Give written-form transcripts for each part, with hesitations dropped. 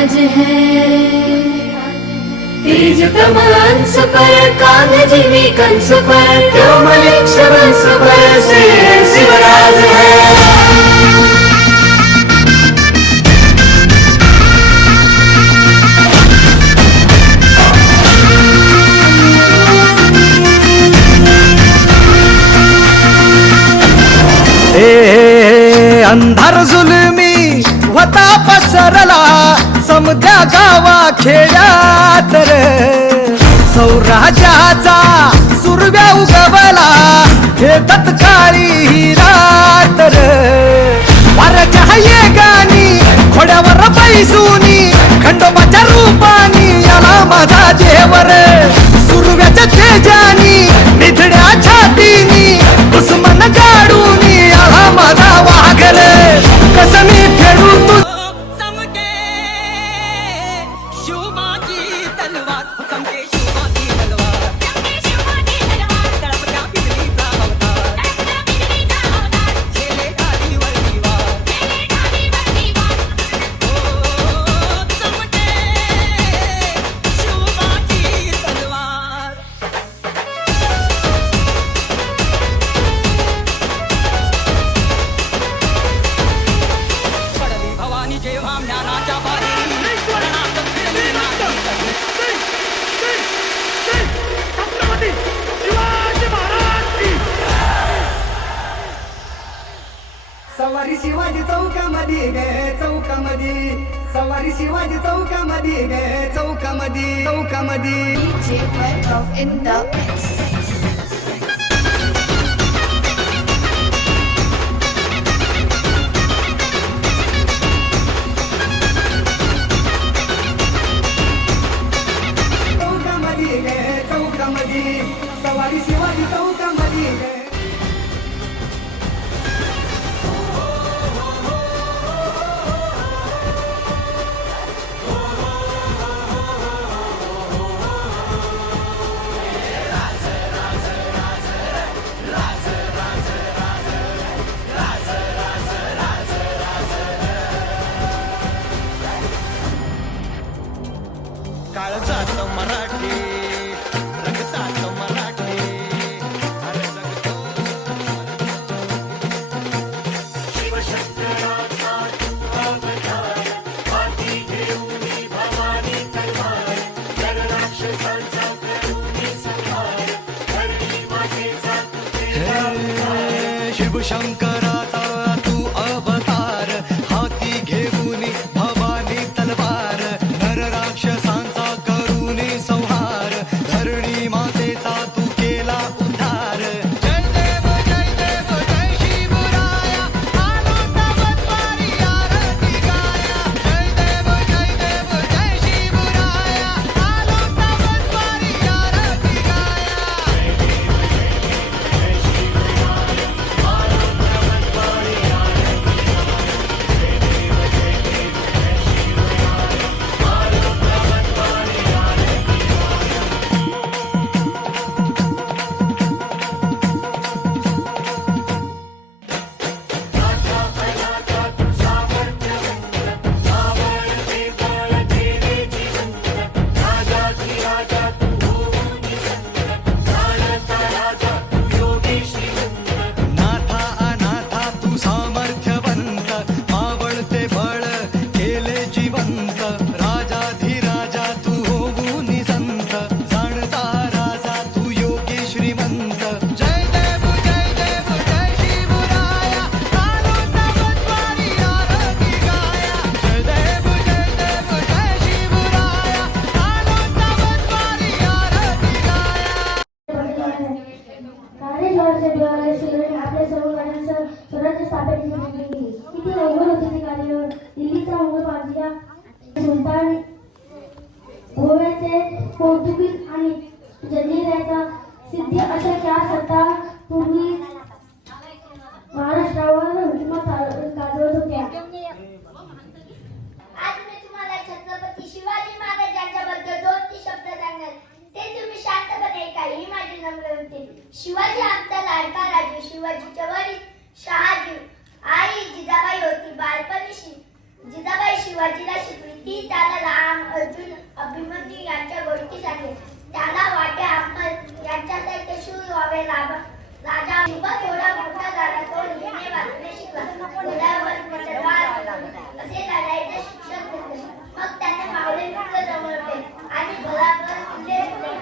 राज है। तेज तमंस पर कांध जीवी कंस पर त्योमलिक्ष वंश पर से शिवराज है। अंधार जुलमी होता पसरला समद्या गावा खेड्यात रे सौराज्याचा सुरव्या उगवला हे तत्काळी ही रात रे वाऱ्याच्या येगानी घोड्यावर बैसूनी खंडोबाच्या रूपानी याला माझा देव रे सुरव्याच्या तेजानी निधड्या छातीनी दुश्मन काढूनी याला माझा वाघ रे कसं मी फेडू तू सवारी शिवाजी चौकामध्ये गे चौकामध्ये सवारी शिवाजी चौकामध्ये गे चौकामध्ये DJ Perkov in the mix. चौकामध्ये गे चौकामध्ये सवारी शिवाजी चौकामध्ये गे काळजात मराठी रंगतात मराठी अरे जगतो शिवशंकराचा अवतार हाती घेऊन भवानी तलवार जग राक्षसांचा करूनी संहार धरणी मातेचा तुझे अवतार शिवशंकराचा तू अवतार हाती घेऊन भवानी तलवार नर राक्षसांचा करूनी संहार धरणी मातेचा तू केला उद्धार जय देव जय शिवराया आलो तवद्वारी आरती गाया जय देव जय शिवराया आलो तवद्वारी आरती गाया नाथा अनाथा तू सामर्थ्यवंत मावळते बळ केले जिवंत राजाधिराजा तू होऊन संत जाणता राजा तू योगी श्रीमंत जय देव जय शिवराया आलो तवद्वारी आरती गाया जय देव जय शिवराया आलो तवद्वारी आरती गाया आपल्या सर्व गाड्यांसह स्वराज्य स्थापनेची मागणी केली. किती अवघड होते ते कार्य. दिल्लीचा मुघल बादशाह सुलतान गोव्याचे पोर्तुगीज आणि जंजिऱ्याचा सिद्धी अशा 4 सत्ता पूर्वी महाराष्ट्रावर हुकूमत गाजवत होत्या. आज मी तुम्हाला छत्रपती शिवाजी महाराजांच्याबद्दल 2-3 शब्द सांगणार. ते तुम्ही शांतपणे ऐका ही माझी नम्र विनंती. शिवाजी आमचा लाडका राजा. शिवाजीच्या वडील शहाजी आई जिजाबाई होती. बालपणी जिजाबाई शिवाजीला शिकली. ती त्याला शिवबा थोडा मोठा झाला तो लिहिणे वाचणे शिकला. घोड्यावर पटवार असे लढाईचे शिक्षण घेतले. मग त्याने मावळे मित्र जमवले आणि भराभर किल्ले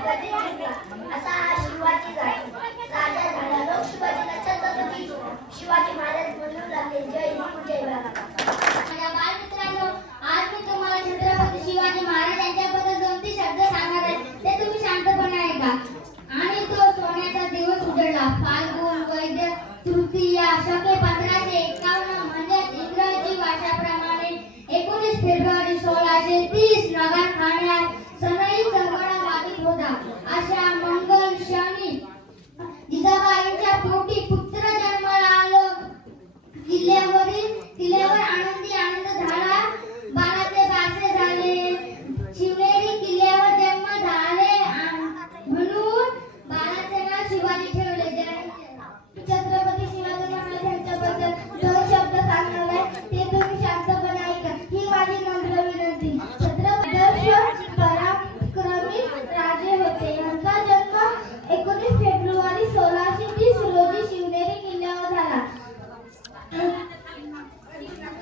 कधी जिंकला. असा हा शिवाजी राजा झाला. लोक शिवाजीला छत्रपती शिवाजी महाराज म्हणू लागले. जय हिंद जय भारत. माझ्या बालमित्रांनो, आज मी तुम्हाला छत्रपती शिवाजी महाराज यांच्याबद्दल 2-3 शब्द सांगणार आहे. ते तुम्ही शांतपणे ऐका. आणि तो सोन्याचा दिवस उजळला. फाल्गुन वैद्य तृतीया शके 1551 म्हणजे इंग्रजी भाषाप्रमाणे 19 फेब्रुवारी 1630 नगर ठाण्यात सनई संगणा बाधित होता. अशा मंगल क्षणी जिजाबाईंच्या पोटी पुत्र जन्माला आलं. किल्ल्यावर आनंदी आनंद झाला. बाळाचे बारसे झाले. शिवनेरी किल्ल्यावर जन्म झाले म्हणून बाळाचे नाव शिवाजी ठेवले. छत्रपती शिवाजी महाराज यांच्याबद्दल 2 शब्द सांगणार आहे. ते तुम्ही शांतपणे ऐका. ही माझी नम्र विनंती. छत्रपती पराक्रमी राजे होते. यांचा जन्म 19 फेब्रुवारी 1630 रोजी शिवनेरी किल्ल्यावर झाला.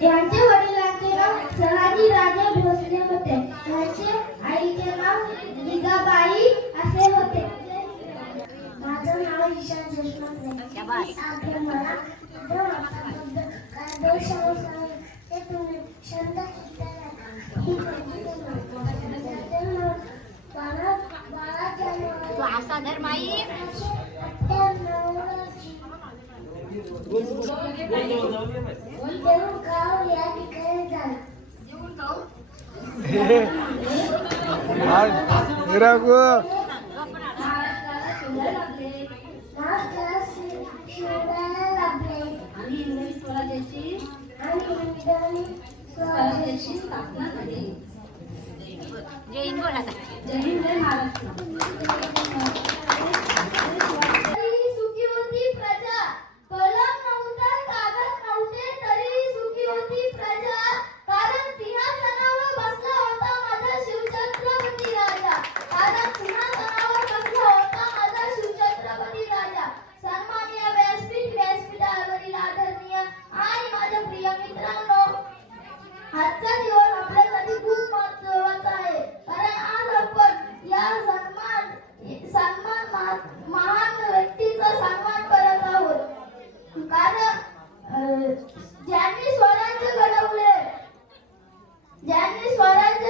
यांचे वडिलांचे नाव शहाजी राजे भोसले होते. यांचे आईचे नाव जिजाबाई असे होते. माझं नाव ईशान देशमुख आहे. आता मला दोन शब्द सांगितले. ते तुम्ही शांत गाव या ठिकाणी झाला. शिवरायाला लाभले आणि इंग्रजी स्वराज्याची स्थापना झाली. जय हिंद जय महाराष्ट्र. सुखी होती प्रजा. कलम नव्हता कागद नव्हते तरी सुखी होती प्रजा. कारण सिंहासनावर बसला होता माझा शिवछत्रपती राजा. कारण सिंहासनावर बसला होता माझा शिवछत्रपती राजा. सन्माननीय व्यासपीठावरील आदरणीय आणि माझ्या प्रिय मित्रांनो, आजचा दिवस आपल्यासाठी खूप महत्त्वाचा आहे. कारण आज आपण या सन्मान महान व्यक्तीचा सन्मान करत आहोत. कारण ज्यांनी स्वराज्य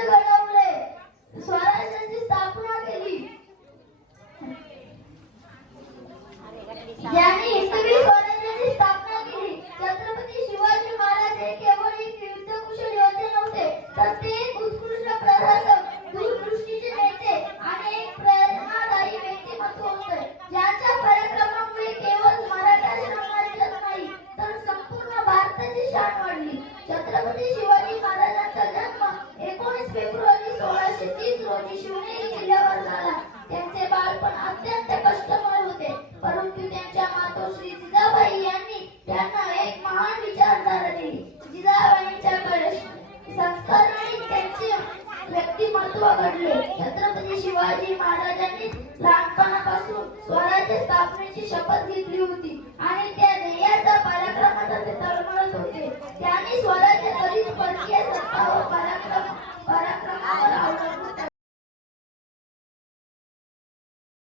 घडवले, स्वराज्याची स्थापना केली, ज्यांनी हिंदवी स्वराज्याची स्थापना केली. छत्रपती शिवाजी महाराज हे केवळ एक युद्धकुशल योद्धे नव्हते, तर ते एक उत्कृष्ट प्रशासक, दूरदृष्टीचे नेते आणि एक प्रेरणादायी व्यक्तिमत्व होते. ज्यांच्या पराक्रमामुळे केवळ मराठा समाजात नाही तर संपूर्ण भारताची शान वाढली. छत्रपती शिवाजी महाराजांचा जन्म 19 फेब्रुवारी 1630 रोजी शिवनेरी किल्ल्यावर झाला. त्यांचे बालपण अत्यंत कष्टमय होते, परंतु त्यांच्या मातोश्री जिजाबाई यांनी त्यांना एक महान विचारधारा दिली. जिजाबाईंच्याकडे संस्कार आणि त्यांचे व्यक्तिमत्व घडले. छत्रपती शिवाजी महाराजांनी लहानपणापासून स्वराज्य स्थापनेची शपथ घेतली होती आणि